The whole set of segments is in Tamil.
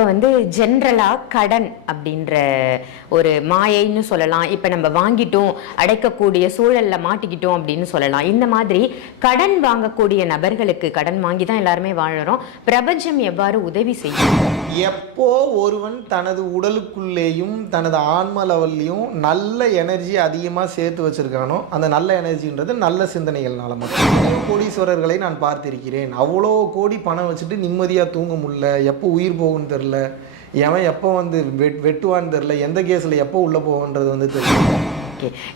இப்போ வந்து ஜென்ரலாக கடன் அப்படின்ற ஒரு மாயைன்னு சொல்லலாம். இப்போ நம்ம வாங்கிட்டோம், அடைக்கக்கூடிய சூழலில் மாட்டிக்கிட்டோம் அப்படின்னு சொல்லலாம். இந்த மாதிரி கடன் வாங்கக்கூடிய நபர்களுக்கு, கடன் வாங்கி தான் எல்லாருமே வாழறோம், பிரபஞ்சம் எவ்வாறு உதவி செய்யும்? எப்போ ஒருவன் தனது உடலுக்குள்ளேயும் தனது ஆன்ம லெவல்லையும் நல்ல எனர்ஜி அதிகமாக சேர்த்து வச்சிருக்கானோ, அந்த நல்ல எனர்ஜின்றது நல்ல சிந்தனைகள்னால மட்டும். கோடீஸ்வரர்களை நான் பார்த்திருக்கிறேன். அவ்வளோ கோடி பணம் வச்சுட்டு நிம்மதியாக தூங்க முடியல, எப்போ உயிர் போகும்னு தெரில, எவன் எப்போ வந்து வெட்டுவான்னு தெரில, எந்த கேஸில் எப்போ உள்ளே போகுன்றது வந்து தெரியல.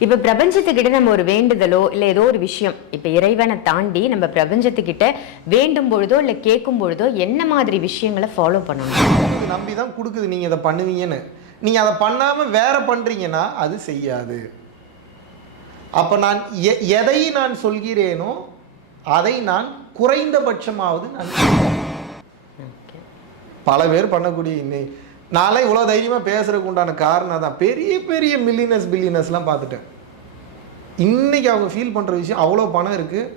இப்ப பிரபஞ்சத்துக்கிட்ட நம்ம ஒரு வேண்டுதலோ இல்ல ஏதோ ஒரு விஷயம், இப்ப இறைவனை தாண்டி நம்ம பிரபஞ்சத்துக்கிட்ட வேண்டும் பொழுதோ இல்ல கேட்கும் பொழுதோ என்ன மாதிரி விஷயங்களை ஃபாலோ பண்ணணும்? நம்பிதான் கொடுக்குது நீங்க இதை பண்ணுவீங்கன்னு. நீங்க அதை பண்ணாம வேற பண்றீங்கன்னா அது செய்யாது. அப்ப நான் எதை நான் சொல்கிறேனோ அதை நான் குறைந்தபட்சமாவது நான் பல பேர் பண்ணக்கூடிய நாளை இவ்வளோ தைரியமாக பேசுறதுக்கு உண்டான காரணம் தான். பெரிய பெரிய பில்லியனர்ஸ்லாம் பார்த்துட்டேன். இன்னைக்கு அவங்க ஃபீல் பண்ணுற விஷயம், அவ்வளோ பணம் இருக்குது,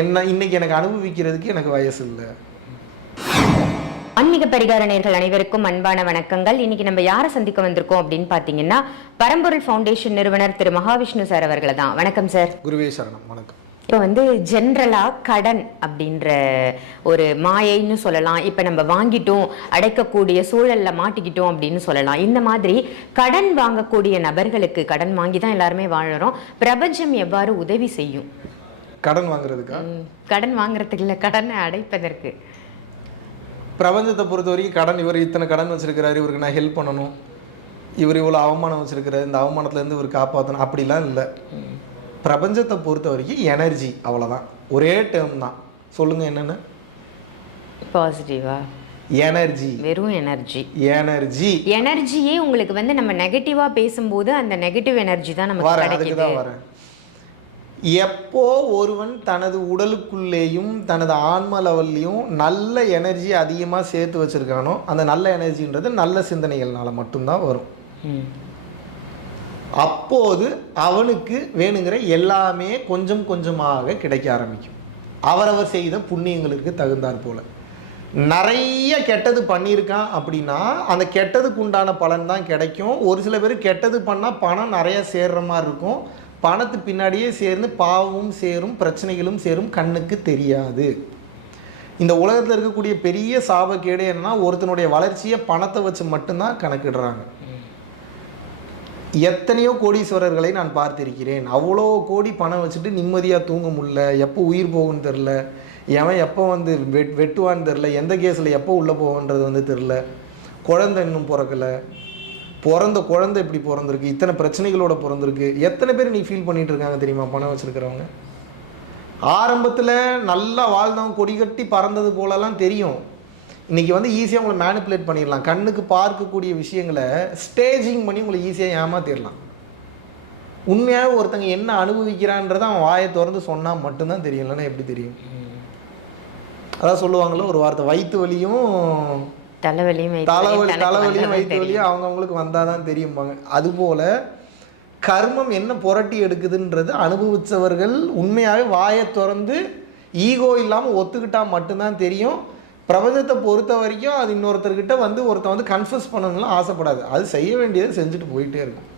என்ன இன்னைக்கு எனக்கு அனுபவிக்கிறதுக்கு எனக்கு வயசு இல்லை. ஆன்மீக பரிகார நேயர்கள் அனைவருக்கும் அன்பான வணக்கங்கள். இன்னைக்கு நம்ம யாரை சந்திக்க வந்திருக்கோம் அப்படின்னு பார்த்தீங்கன்னா, பரம்பொருள் ஃபவுண்டேஷன் நிறுவனர் திரு மகாவிஷ்ணு சார் அவர்களை தான். வணக்கம் சார். குருவே சரணம். வணக்கம். இப்போ வந்து ஜென்ரலாக கடன் அப்படின்ற ஒரு மாயைன்னு சொல்லலாம். இப்போ நம்ம வாங்கிட்டோம், அடைக்கக்கூடிய சூழலில் மாட்டிக்கிட்டோம் அப்படின்னு சொல்லலாம். இந்த மாதிரி கடன் வாங்கக்கூடிய நபர்களுக்கு, கடன் வாங்கி தான் எல்லாருமே வாழறோம், பிரபஞ்சம் எவ்வாறு உதவி செய்யும்? கடன் வாங்குறதுக்கா? கடன் வாங்குறதுக்கு இல்லை, கடனை அடைப்பதற்கு. பிரபஞ்சத்தை பொறுத்த வரைக்கும் கடன், இவர் இத்தனை கடன் வச்சிருக்கிறாரு, இவருக்கு நான் ஹெல்ப் பண்ணணும், இவர் இவ்வளோ அவமானம் வச்சிருக்கிறாரு, இந்த அவமானத்துலேருந்து இவர் காப்பாற்றணும், அப்படிலாம் இல்லை. பிரபஞ்சத்தை பொறுத்த வரைக்கும் எனர்ஜி, அவ்வளோதான். ஒரே டேர்ம் தான். சொல்லுங்க என்னன்னு? பாசிட்டிவா? எனர்ஜி. வெறும் எனர்ஜி. எனர்ஜியே உங்களுக்கு வந்து நம்ம நெகட்டிவா பேசும்போது அந்த நெகட்டிவ் எனர்ஜி தான் நமக்கு கிடைக்குது. வரேன். எப்போ ஒருவன் தனது உடலுக்குள்ளேயும் தனது ஆன்ம லெவல்லையும் நல்ல எனர்ஜி அதிகமாக சேர்த்து வச்சிருக்கானோ, அந்த நல்ல எனர்ஜின்றது நல்ல சிந்தனைகள்னால மட்டும்தான் வரும். அப்போது அவனுக்கு வேணுங்கிற எல்லாமே கொஞ்சம் கொஞ்சமாக கிடைக்க ஆரம்பிக்கும். அவரவர் செய்த புண்ணியங்களுக்கு தகுந்தாற் போல. நிறைய கெட்டது பண்ணியிருக்கான் அப்படின்னா அந்த கெட்டதுக்கு உண்டான பலன் தான் கிடைக்கும். ஒரு சில பேர் கெட்டது பண்ணால் பணம் நிறைய சேர்ற மாதிரி இருக்கும். பணத்து பின்னாடியே சேர்ந்து பாவமும் சேரும், பிரச்சனைகளும் சேரும், கண்ணுக்கு தெரியாது. இந்த உலகத்தில் இருக்கக்கூடிய பெரிய சாபக்கேடு என்னன்னா, ஒருத்தனுடைய வளர்ச்சியை பணத்தை வச்சு மட்டும்தான் கணக்கிடுறாங்க. எத்தனையோ கோடீஸ்வரர்களை நான் பார்த்திருக்கிறேன். அவ்வளோ கோடி பணம் வச்சுட்டு நிம்மதியாக தூங்க முடியல, எப்போ உயிர் போகும்னு தெரில, எவன் எப்போ வந்து வெட்டுவான்னு தெரில, எந்த கேஸில் எப்போ உள்ளே போகுன்றது வந்து தெரில, குழந்தை இன்னும் பிறக்கலை, பிறந்த குழந்தை இப்படி பிறந்திருக்கு, இத்தனை பிரச்சனைகளோட பிறந்திருக்கு. எத்தனை பேர் நீ ஃபீல் பண்ணிட்டு இருக்காங்க தெரியுமா? பணம் வச்சுருக்கிறவங்க ஆரம்பத்தில் நல்லா வாழ்ந்தவங்க கொடி கட்டி பறந்தது போலலாம் தெரியும். இன்றைக்கி வந்து ஈஸியாக உங்களை மேனிப்புலேட் பண்ணிடலாம். கண்ணுக்கு பார்க்கக்கூடிய விஷயங்களை ஸ்டேஜிங் பண்ணி உங்களை ஈஸியாக ஏமாற்றிடலாம். உண்மையாக ஒருத்தங்க என்ன அனுபவிக்கிறான்றதை அவன் வாயை திறந்து சொன்னால் மட்டும்தான் தெரியும், இல்லைன்னா எப்படி தெரியும்? அதான் சொல்லுவாங்களோ ஒரு வார்த்தை, வயிற்று வலியும் தலைவலியும் வயிற்று வலியும் அவங்கவுங்களுக்கு வந்தால் தான் தெரியும்பாங்க. அதுபோல் கர்மம் என்ன புரட்டி எடுக்குதுன்றது அனுபவித்தவர்கள் உண்மையாகவே வாயை திறந்து ஈகோ இல்லாமல் ஒத்துக்கிட்டால் மட்டும்தான் தெரியும். பிரபஞ்சத்தை பொறுத்த வரைக்கும் அது இன்னொருத்தர்கிட்ட வந்து ஒருத்தன் வந்து கன்ஃபஸ் பண்ணணும்லாம் ஆசைப்படாது. அது செய்ய வேண்டியது செஞ்சுட்டு போயிட்டே இருக்கும்.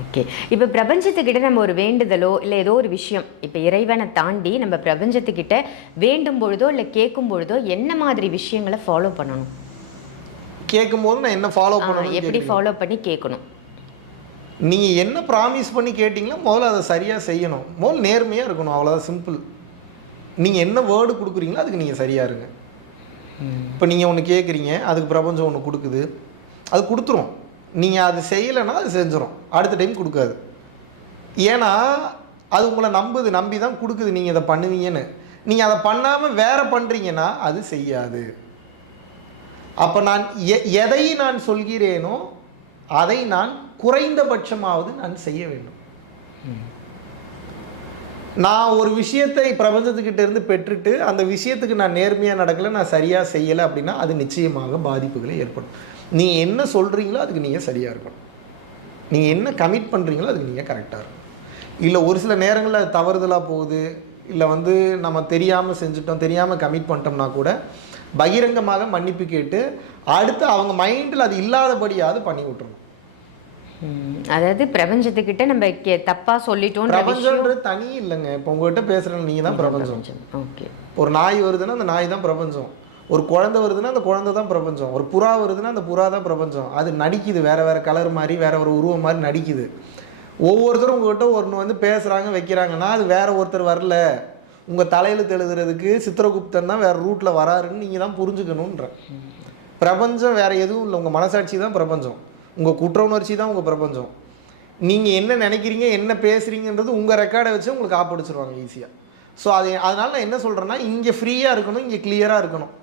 ஓகே. இப்போ பிரபஞ்சத்துக்கிட்ட நம்ம ஒரு வேண்டுதலோ இல்லை ஏதோ ஒரு விஷயம், இப்போ இறைவனை தாண்டி நம்ம பிரபஞ்சத்துக்கிட்ட வேண்டும் பொழுதோ இல்லை கேட்கும் பொழுதோ என்ன மாதிரி விஷயங்களை ஃபாலோ பண்ணணும்? கேட்கும்போது நான் என்ன ஃபாலோ பண்ணணும், எப்படி ஃபாலோ பண்ணி கேட்கணும்? நீங்கள் என்ன ப்ராமிஸ் பண்ணி கேட்டிங்களோ முதல்ல அதை சரியாக செய்யணும். முதல்ல நேர்மையாக இருக்கணும், அவ்வளோதான், சிம்பிள். நீங்கள் என்ன வேர்டு கொடுக்குறீங்களோ அதுக்கு நீங்கள் சரியாக இருங்க. இப்போ நீங்கள் ஒன்று கேட்குறீங்க, அதுக்கு பிரபஞ்சம் ஒன்று கொடுக்குது, அது கொடுத்துரும். நீங்கள் அது செய்யலைன்னா அது செஞ்சிடும், அடுத்த டைம் கொடுக்காது. ஏன்னா அது உங்களை நம்பி தான் கொடுக்குது நீங்கள் இதை பண்ணுவீங்கன்னு. நீங்கள் அதை பண்ணாமல் வேற பண்ணுறீங்கன்னா அது செய்யாது. அப்போ நான் எதை நான் சொல்கிறேனோ அதை நான் குறைந்தபட்சமாவது நான் செய்ய வேண்டும். நான் ஒரு விஷயத்தை பிரபஞ்சத்துக்கிட்ட இருந்து பெற்றுட்டு அந்த விஷயத்துக்கு நான் நேர்மையாக நடக்கலை, நான் சரியாக செய்யலை அப்படின்னா அது நிச்சயமாக பாதிப்புகளை ஏற்படும். நீங்கள் என்ன சொல்கிறீங்களோ அதுக்கு நீங்கள் சரியாக இருக்கணும். நீங்கள் என்ன கமிட் பண்ணுறீங்களோ அதுக்கு நீங்கள் கரெக்டாக இருக்கணும். இல்லை ஒரு சில நேரங்களில் அது தவறுதலாக போகுது, இல்லை வந்து நம்ம தெரியாமல் செஞ்சுட்டோம், தெரியாமல் கமிட் பண்ணிட்டோம்னா கூட பகிரங்கமாக மன்னிப்பு கேட்டு அடுத்து அவங்க மைண்டில் அது இல்லாதபடியாவது பண்ணி விட்டுறணும். அதாவது பிரபஞ்சத்துக்கிட்ட நம்ம தப்பா சொல்லிட்டோம். பிரபஞ்சம்ன்றது தனி இல்லைங்க. இப்போ உங்ககிட்ட பேசுகிறேன், நீங்கள் தான் பிரபஞ்சம். ஓகே. ஒரு நாய் வருதுன்னா அந்த நாய் தான் பிரபஞ்சம். ஒரு குழந்தை வருதுன்னா அந்த குழந்தை தான் பிரபஞ்சம். ஒரு புறா வருதுன்னா அந்த புறா தான் பிரபஞ்சம். அது நடிக்குது, வேறு வேறு கலர் மாதிரி, வேறு ஒரு உருவம் மாதிரி நடிக்குது. ஒவ்வொருத்தரும் உங்கள்கிட்ட ஒன்று வந்து பேசுகிறாங்க வைக்கிறாங்கன்னா அது வேறு ஒருத்தர் வரல, உங்கள் தலையில் எழுதுறதுக்கு சித்திரகுப்தன் தான் வேறு ரூட்டில் வராருன்னு நீங்கள் தான் புரிஞ்சுக்கணுன்ற. பிரபஞ்சம் வேறு எதுவும் இல்லை, உங்கள் மனசாட்சி தான் பிரபஞ்சம், உங்கள் குற்ற உணர்ச்சி தான் உங்கள் பிரபஞ்சம். நீங்கள் என்ன நினைக்கிறீங்க என்ன பேசுகிறீங்கன்றது உங்கள் ரெக்கார்டை வச்சு உங்களுக்கு ஆப்படிச்சிருவாங்க ஈஸியாக. ஸோ அதனால் நான் என்ன சொல்கிறேன்னா, இங்கே ஃப்ரீயாக இருக்கணும், இங்கே கிளியராக இருக்கணும்.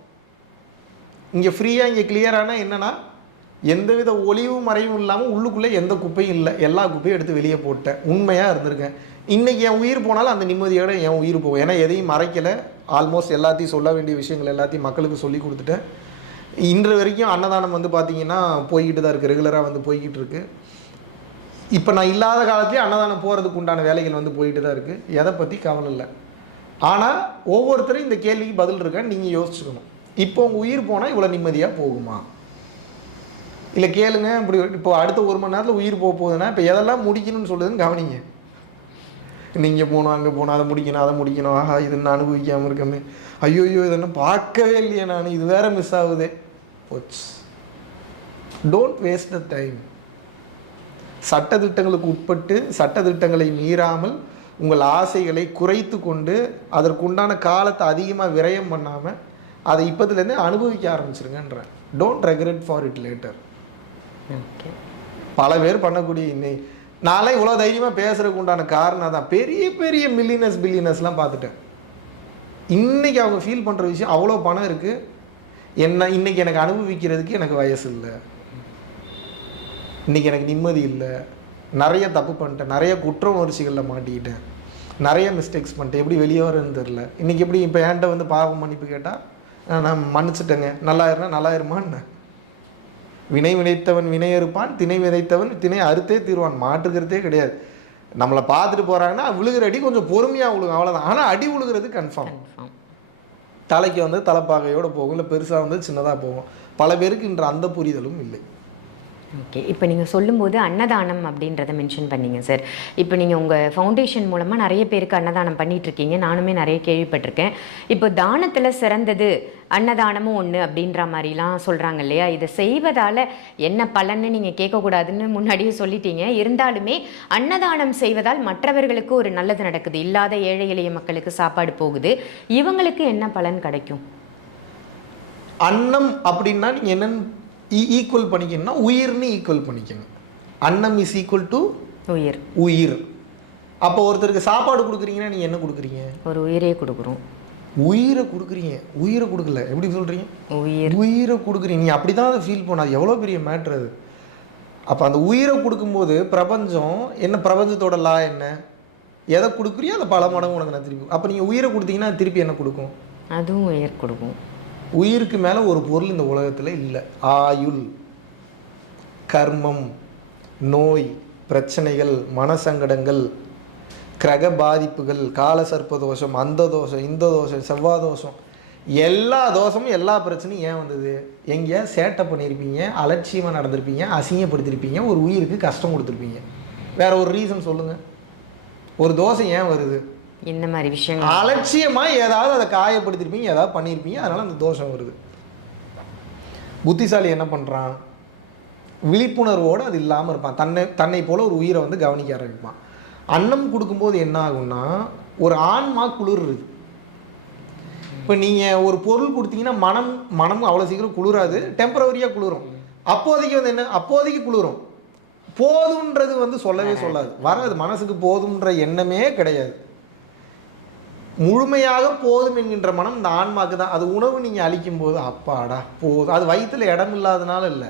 இங்கே ஃப்ரீயாக இங்கே கிளியரானா என்னென்னா, எந்தவித ஒளிவும் மறைவும் இல்லாமல் உள்ளுக்குள்ளே எந்த குப்பையும் இல்லை, எல்லா குப்பையும் எடுத்து வெளியே போட்டேன், உண்மையாக இருந்திருக்கேன். இன்றைக்கி என் உயிர் போனாலும் அந்த நிம்மதியோட என் உயிர் போகும். ஏன்னா எதையும் மறைக்கலை, ஆல்மோஸ்ட் எல்லாத்தையும் சொல்ல வேண்டிய விஷயங்கள் எல்லாத்தையும் மக்களுக்கு சொல்லி கொடுத்துட்டேன். இன்று வரைக்கும் அன்னதானம் வந்து பார்த்திங்கன்னா போய்கிட்டு தான் இருக்குது, ரெகுலராக வந்து போய்கிட்டு இருக்குது. இப்போ நான் இல்லாத காலத்துலேயே அன்னதானம் போகிறதுக்கு உண்டான வேலைகள் வந்து போயிட்டு தான் இருக்குது. எதை பற்றி கவலை இல்லை. ஆனால் ஒவ்வொருத்தரும் இந்த கேள்விக்கு பதில் இருக்கான்னு நீங்கள் யோசிச்சுக்கணும். இப்போ உங்கள் உயிர் போனால் இவ்வளோ நிம்மதியாக போகுமா? இல்லை கேளுங்க, இப்படி இப்போ அடுத்த 1 மணி நேரத்தில் உயிர் போக போகுதுன்னா இப்போ எதெல்லாம் முடிக்கணும்னு சொல்லுதுன்னு கவனிங்க. நீங்கள் போகணும், அங்கே போகணும், அதை முடிக்கணும், அதை முடிக்கணும், ஆஹா இது நான் அனுபவிக்காமல் இருக்கமே, ஐயோ இதெல்லாம் பார்க்கவே இல்லையே நான், இது வேற மிஸ் ஆகுதே. போச்சு. Don't waste the time. சட்டத்திட்டங்களுக்கு உட்பட்டு சட்டத்திட்டங்களை மீறாமல் உங்கள் ஆசைகளை குறைத்து கொண்டு அதற்குண்டான காலத்தை அதிகமாக விரயம் பண்ணாமல் அதை இப்போதுலேருந்தே அனுபவிக்க ஆரம்பிச்சிருங்கன்றேன். Don't regret for it later. பல பேர் பண்ணக்கூடிய நான்லாம் இவ்வளோ தைரியமாக பேசுறதுக்கு உண்டான காரணம் தான். பெரிய பெரிய பில்லியனர்ஸ்லாம் பார்த்துட்டேன். இன்றைக்கி அவங்க ஃபீல் பண்ணுற விஷயம், அவ்வளோ பணம் இருக்குது, என்ன இன்றைக்கி எனக்கு அனுபவிக்கிறதுக்கு எனக்கு வயசு இல்லை, இன்றைக்கி எனக்கு நிம்மதி இல்லை, நிறைய தப்பு பண்ணிட்டேன், நிறைய குற்ற உணர்ச்சிகளில் மாட்டிக்கிட்டேன், நிறைய மிஸ்டேக்ஸ் பண்ணிட்டேன், எப்படி வெளியே வரேன்னு தெரில. இன்றைக்கி எப்படி இப்போ என்கிட்ட வந்து பாவம் மன்னிப்பு கேட்டால் நான் மன்னிச்சிட்டேங்க, நல்லாயிருந்தா நல்லாயிருமான்னு. வினை விதைத்தவன் வினை அறுப்பான், திணை விதைத்தவன் திணை அறுத்தே தீர்வான், மாற்றுக்கிறதே கிடையாது. நம்மளை பார்த்துட்டு போகிறாங்கன்னா விழுகிற அடி கொஞ்சம் பொறுமையாக விழுகும், அவ்வளோதான். ஆனால் அடி விழுகிறது கன்ஃபார்ம். தலைக்கு வந்து தலைப்பாகையோடு போகும், இல்லை பெருசாக வந்து சின்னதாக போகும். பல பேருக்கு இன்று அந்த புரிதலும் இல்லை. ஓகே. இப்போ நீங்கள் சொல்லும்போது அன்னதானம் அப்படின்றத மென்ஷன் பண்ணீங்க சார். இப்போ நீங்கள் உங்கள் ஃபவுண்டேஷன் மூலமாக நிறைய பேருக்கு அன்னதானம் பண்ணிகிட்ருக்கீங்க, நானுமே நிறைய கேள்விப்பட்டிருக்கேன். இப்போ தானத்தில் சிறந்தது அன்னதானமும் ஒன்று அப்படின்ற மாதிரிலாம் சொல்கிறாங்க இல்லையா? இதை செய்வதால் என்ன பலன்னு நீங்கள் கேட்கக்கூடாதுன்னு முன்னாடியே சொல்லிட்டீங்க. இருந்தாலுமே அன்னதானம் செய்வதால் மற்றவர்களுக்கு ஒரு நல்லது நடக்குது, இல்லாத ஏழை எளிய மக்களுக்கு சாப்பாடு போகுது, இவங்களுக்கு என்ன பலன் கிடைக்கும்? அன்னம் அப்படின்னா நீங்கள் என்னன்னு ஈக்குவல் பண்ணிக்கணும்னா உயிர்னு ஈக்குவல் பண்ணிக்கணும். அன்னம் இஸ் ஈக்குவல் டு உயிர். உயிர். அப்போ ஒருத்தருக்கு சாப்பாடு கொடுக்குறீங்கன்னா நீங்கள் என்ன கொடுக்குறீங்க? ஒரு உயிரே கொடுக்குறோம். உயிரை கொடுக்குறீங்க, உயிரை கொடுக்கல, எப்படி சொல்கிறீங்க? உயிரை கொடுக்குறீங்க. நீ அப்படி தான் அதை ஃபீல் பண்ண, அது எவ்வளோ பெரிய மேட்ரு அது. அப்போ அந்த உயிரை கொடுக்கும்போது பிரபஞ்சம் என்ன, பிரபஞ்சத்தோட லா என்ன, எதை கொடுக்குறியோ அதை பல மடங்கு உனக்கு நான் திருப்பி. அப்போ நீங்கள் உயிரை கொடுத்தீங்கன்னா திருப்பி என்ன கொடுக்கும்? அதுவும் உயிர் கொடுக்கும். உயிருக்கு மேலே ஒரு பொருள் இந்த உலகத்தில் இல்லை. ஆயுள், கர்மம், நோய், பிரச்சனைகள், மனசங்கடங்கள், கிரக பாதிப்புகள், கால சர்ப்ப தோஷம், அந்த தோஷம், இந்த தோஷம், செவ்வாய் தோஷம், எல்லா தோஷமும் எல்லா பிரச்சனையும் ஏன் வந்தது? எங்கேயா சேட்டை பண்ணியிருப்பீங்க, அலட்சியமாக நடந்திருப்பீங்க, அசிங்கப்படுத்திருப்பீங்க, ஒரு உயிருக்கு கஷ்டம் கொடுத்துருப்பீங்க. வேற ஒரு ரீசன் சொல்லுங்கள். ஒரு தோஷம் ஏன் வருது? இந்த மாதிரி விஷயங்கள் அலட்சியமாக ஏதாவது அதை காயப்படுத்திருப்பீங்க, ஏதாவது பண்ணியிருப்பீங்க, அதனால் அந்த தோஷம் வருது. புத்திசாலி என்ன பண்ணுறான்? விழிப்புணர்வோடு அது இல்லாமல் இருப்பான். தன்னை போல ஒரு உயிரை வந்து கவனிக்க ஆரம்பிப்பான். அன்னம் கொடுக்கும்போது என்ன ஆகும்னா ஒரு ஆன்மா குளிர்றது. இப்போ நீங்கள் ஒரு பொருள் கொடுத்தீங்கன்னா மனம் அவ்வளோ சீக்கிரம் குளிராது, டெம்பரவரியாக குளிரும். அப்போதைக்கு வந்து என்ன, அப்போதைக்கு குளிரும். போதுன்றது வந்து சொல்லவே சொல்லாது, வராது. மனசுக்கு போதுன்ற எண்ணமே கிடையாது. முழுமையாக போதும் என்கின்ற மனம் இந்த ஆன்மாக்கு தான். அது உணவு நீங்கள் அளிக்கும் போது அப்பாடா போதும், அது வயிற்றில் இடம் இல்லாதனால இல்லை,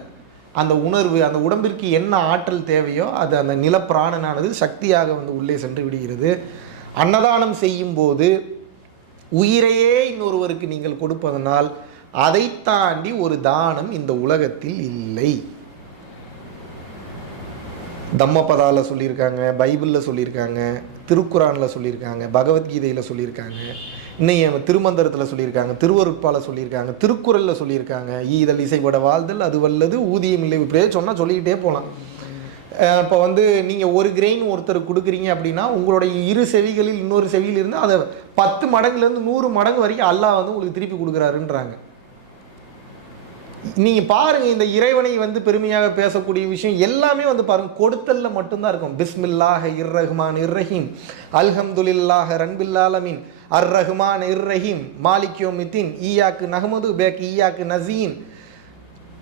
அந்த உணர்வு, அந்த உடம்பிற்கு என்ன ஆற்றல் தேவையோ அது அந்த நிலப்பிராணனானது சக்தியாக வந்து உள்ளே சென்று விடுகிறது. அன்னதானம் செய்யும் போது உயிரையே இன்னொருவருக்கு நீங்கள் கொடுப்பதனால் அதை தாண்டி ஒரு தானம் இந்த உலகத்தில் இல்லை. தம்மபதாவில் சொல்லியிருக்காங்க, பைபிளில் சொல்லியிருக்காங்க, திருக்குறானில் சொல்லியிருக்காங்க, பகவத்கீதையில் சொல்லியிருக்காங்க. இன்னும் திருமந்திரத்தில் சொல்லியிருக்காங்க, திருவருட்பால சொல்லியிருக்காங்க, திருக்குறளில் சொல்லியிருக்காங்க. ஈதல் இசைப்பட வாழ்தல் அது வல்லது ஊதியம் இல்லை. இப்படியே சொன்னால் சொல்லிக்கிட்டே போகலாம். இப்போ வந்து நீங்கள் ஒரு கிரெயின் ஒருத்தர் கொடுக்குறீங்க அப்படின்னா உங்களுடைய இரு செவிகளில் இன்னொரு செவியில் இருந்து அதை 10 மடங்குலேருந்து 100 மடங்கு வரைக்கும் அல்லாஹ் வந்து உங்களுக்கு திருப்பி கொடுக்குறாருன்றாங்க. நீங்கள் பாருங்கள், இந்த இறைவனை வந்து பெருமையாக பேசக்கூடிய விஷயம் எல்லாமே வந்து பாருங்கள் கொடுத்தல்ல மட்டும்தான் இருக்கும். பிஸ்மில்லாஹ் இர்ரஹ்மான் இர்ரஹீம், அல்ஹம்துலில்லாஹ் ரன்பில்லாலமீன், அர் ரஹ்மான் இர்ரஹீம், மாலிக்யோமித்தீன், ஈயாக்கு நஹ்மது பேக் ஈயாக்கு நசீன்,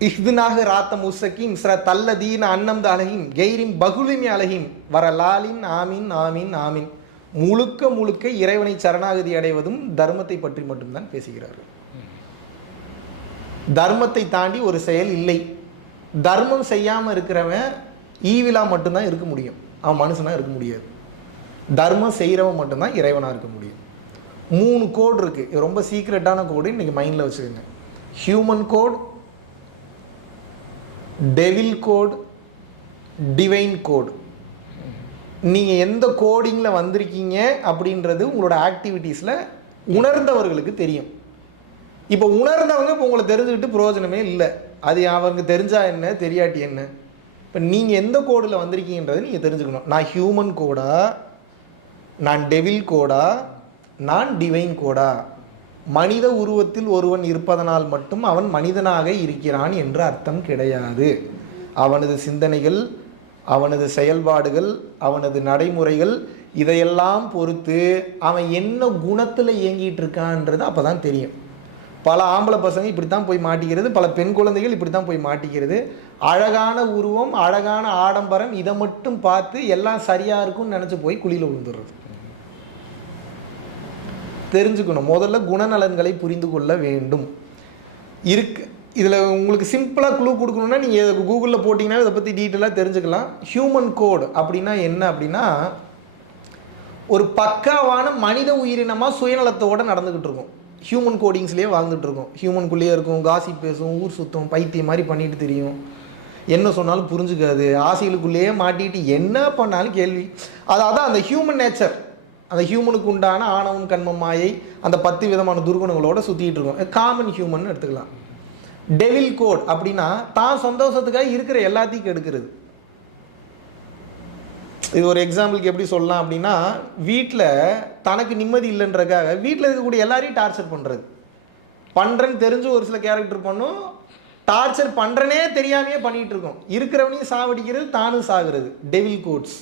இஹ்தினாக ராத்தம் உஸ்ஸகீம் ஸ்ர தல்லதீன அன்னம்து அலஹீம் கெய்ரிம் பகுலிமி அலஹீம் வரலாலின் ஆமீன் ஆமீன் ஆமீன். முழுக்க முழுக்க இறைவனை சரணாகதி அடைவதும் தர்மத்தை பற்றி மட்டும்தான் பேசுகிறார்கள். தர்மத்தை தாண்டி ஒரு செயல் இல்லை. தர்மம் செய்யாமல் இருக்கிறவன் ஈவிலா மட்டும்தான் இருக்க முடியும், அவன் மனுஷனாக இருக்க முடியாது. தர்மம் செய்கிறவன் மட்டும்தான் இறைவனாக இருக்க முடியும். 3 கோடு இருக்குது. இது ரொம்ப சீக்ரெட்டான கோடு, இன்றைக்கி மைண்டில் வச்சுக்கோங்க. Human code, devil code, divine code. நீங்கள் எந்த கோடிங்கில் வந்திருக்கீங்க அப்படின்றது உங்களோட ஆக்டிவிட்டீஸில் உணர்ந்தவர்களுக்கு தெரியும். இப்போ உணர்ந்தவங்க இப்போ உங்களை தெரிஞ்சுக்கிட்டு பிரயோஜனமே இல்லை. அது அவங்க தெரிஞ்சா என்ன தெரியாட்டி என்ன. இப்போ நீங்கள் எந்த கோடில் வந்திருக்கீங்கன்றதை நீங்கள் தெரிஞ்சுக்கணும். நான் ஹியூமன் கோடா, நான் டெவில் கோடா, நான் டிவைன் கோடா. மனித உருவத்தில் ஒருவன் இருப்பதனால் மட்டும் அவன் மனிதனாக இருக்கிறான் என்று அர்த்தம் கிடையாது. அவனது சிந்தனைகள், அவனது செயல்பாடுகள், அவனது நடைமுறைகள் இதையெல்லாம் பொறுத்து அவன் என்ன குணத்தில் இயங்கிட்டு இருக்கான்றது அப்போ தான் தெரியும். பல ஆம்பளை பசங்க இப்படி தான் போய் மாட்டிக்கிறது, பல பெண் குழந்தைகள் இப்படி தான் போய் மாட்டிக்கிறது. அழகான உருவம், அழகான ஆடம்பரம், இதை மட்டும் பார்த்து எல்லாம் சரியாக இருக்கும்னு நினச்சி போய் குழியில் விழுந்துடுறது. தெரிஞ்சுக்கணும். முதல்ல குணநலன்களை புரிந்து கொள்ள வேண்டும். இதில் உங்களுக்கு சிம்பிளாக க்ளூ கொடுக்கணுன்னா நீங்கள் கூகுளில் போட்டிங்கன்னா இதை பற்றி டீட்டெயிலாக தெரிஞ்சுக்கலாம். ஹியூமன் கோடு அப்படின்னா என்ன அப்படின்னா, ஒரு பக்காவான மனித உயிரினமாக சுயநலத்தோடு நடந்துக்கிட்டு இருக்கும். ஹியூமன் கோடிங்ஸ்லேயே வாழ்ந்துட்டு இருக்கோம். ஹியூமனுக்குள்ளேயே இருக்கும், காசிப் பேசும், ஊர் சுத்தம், பைத்தியம் மாதிரி பண்ணிட்டு தெரியும், என்ன சொன்னாலும் புரிஞ்சுக்காது, ஆசைகளுக்குள்ளேயே மாட்டிட்டு என்ன பண்ணாலும் கேள்வி. அதான் அந்த ஹியூமன் நேச்சர், அந்த ஹியூமனுக்கு உண்டான ஆணவம் கண்மம் மாயை அந்த 10 விதமான துர்குணங்களோட சுற்றிட்டு இருக்கோம். காமன் ஹியூமன் எடுத்துக்கலாம். டெவில் கோட் அப்படின்னா தான் சந்தோஷத்துக்காக இருக்கிற எல்லாத்தையும் கெடுக்கிறது. இது ஒரு எக்ஸாம்பிளுக்கு எப்படி சொல்லலாம் அப்படின்னா, வீட்டில் தனக்கு நிம்மதி இல்லைன்றக்காக வீட்டில் இருக்கக்கூடிய எல்லாரையும் டார்ச்சர் பண்ணுறது. பண்ணுறேன்னு தெரிஞ்சு ஒரு சில கேரக்டர் பண்ணும், டார்ச்சர் பண்ணுறனே தெரியாமையே பண்ணிகிட்டு இருக்கோம். இருக்கிறவனையும் சாவடிக்கிறது, தானும் சாகிறது. Devil gods.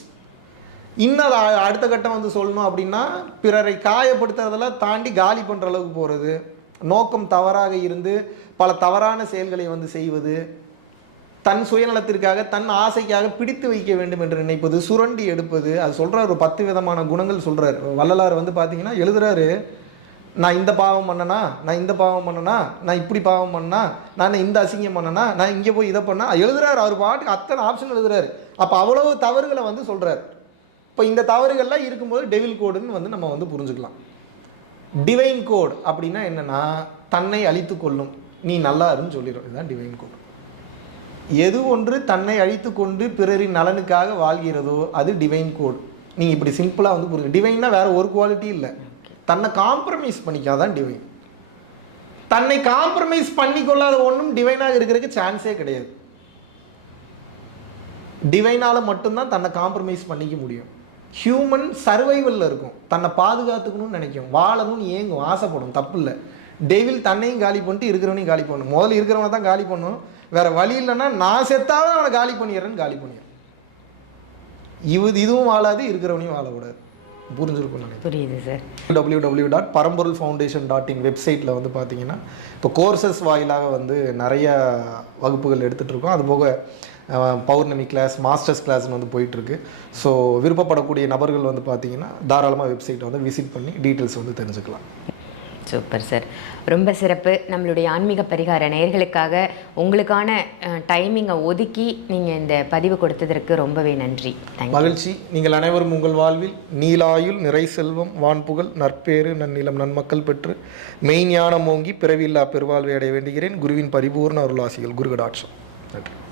இன்னும் அடுத்த கட்டம் வந்து சொல்லணும் அப்படின்னா, பிறரை காயப்படுத்துறதெல்லாம் தாண்டி காலி பண்ணுற அளவுக்கு போகிறது, நோக்கம் தவறாக இருந்து பல தவறான செயல்களை வந்து செய்வது, தன் சுயநலத்திற்காக தன் ஆசைக்காக பிடித்து வைக்க வேண்டும் என்று நினைப்பது, சுரண்டி எடுப்பது. அது சொல்கிறார், ஒரு 10 விதமான குணங்கள் சொல்கிறார். வள்ளலார் வந்து பார்த்தீங்கன்னா எழுதுறாரு, நான் இந்த பாவம் பண்ணனா, நான் இந்த பாவம் பண்ணனா, நான் இப்படி பாவம் பண்ணா, நான் இந்த அசிங்கம் பண்ணனா, நான் இங்கே போய் இதை பண்ணா எழுதுறாரு. அவர் பாட்டுக்கு அத்தனை ஆப்ஷன் எழுதுறாரு. அப்போ அவ்வளவு தவறுகளை வந்து சொல்கிறார். இப்போ இந்த தவறுகள்லாம் இருக்கும்போது டெவில் கோடுன்னு வந்து நம்ம வந்து புரிஞ்சுக்கலாம். டிவைன் கோட் அப்படின்னா என்னென்னா, தன்னை அழித்து கொள்ளும், நீ நல்லா இருன்னு சொல்லிடும். இதுதான் டிவைன் கோட். எது ஒன்று தன்னை அழித்து கொண்டு பிறரின் நலனுக்காக வாழ்கிறதோ அது டிவைன் கோட். நீங்கள் இப்படி சிம்பிளாக வந்து புரியுங்க. டிவைன்னா வேற ஒரு குவாலிட்டி இல்லை, தன்னை காம்ப்ரமைஸ் பண்ணிக்காதான் டிவைன். தன்னை காம்ப்ரமைஸ் பண்ணிக்கொள்ளாத ஒன்றும் டிவைனாக இருக்கிறதுக்கு சான்ஸே கிடையாது. டிவைனால் மட்டும்தான் தன்னை காம்ப்ரமைஸ் பண்ணிக்க முடியும். ஹியூமன் சர்வைவலில் இருக்கும், தன்னை பாதுகாத்துக்கணும்னு நினைக்கும், வாழணும்னு ஏங்கும், ஆசைப்படும், தப்பு இல்லை. டெவில் தன்னையும் காலி பண்ணிட்டு இருக்கிறவனையும் காலி பண்ணணும். முதல்ல இருக்கிறவனை தான் காலி பண்ணணும், வேற வழி இல்லைன்னா நான் செத்தாவது அவனை காலி பண்ணிடுறேன்னு காலி பண்ணிடுறேன். இதுவும் வாழாது, இருக்கிறவனையும் வாழக்கூடாது. புரிஞ்சிருக்கும் நினைக்கிறேன். புரியுது சார். www.paramporulfoundation.in வெப்சைட்டில் வந்து பார்த்தீங்கன்னா இப்போ கோர்சஸ் வாயிலாக வந்து நிறைய வகுப்புகள் எடுத்துகிட்டு இருக்கோம். அதுபோக பௌர்ணமி கிளாஸ், மாஸ்டர்ஸ் கிளாஸ்னு வந்து போயிட்டுருக்கு. ஸோ விருப்பப்படக்கூடிய நபர்கள் வந்து பார்த்தீங்கன்னா தாராளமாக வெப்சைட்டை வந்து விசிட் பண்ணி டீட்டெயில்ஸ் வந்து தெரிஞ்சுக்கலாம். சூப்பர் சார், ரொம்ப சிறப்பு. நம்மளுடைய ஆன்மீக பரிகார நேயர்களுக்காக உங்களுக்கான டைமிங்கை ஒதுக்கி நீங்கள் இந்த பதிவு கொடுத்ததற்கு ரொம்பவே நன்றி. மகிழ்ச்சி. நீங்கள் அனைவரும் உங்கள் வாழ்வில் நீலாயுள், நிறை செல்வம், வான்புகழ், நற்பேறு, நன்னிலம், நன்மக்கள் பெற்று மெய்ஞானம் ஓங்கி பிறவில்லா பெருவாழ்வை அடைய வேண்டுகிறேன். குருவின் பரிபூர்ண அருளாசிகள். குரு கடாட்சம். நன்றி.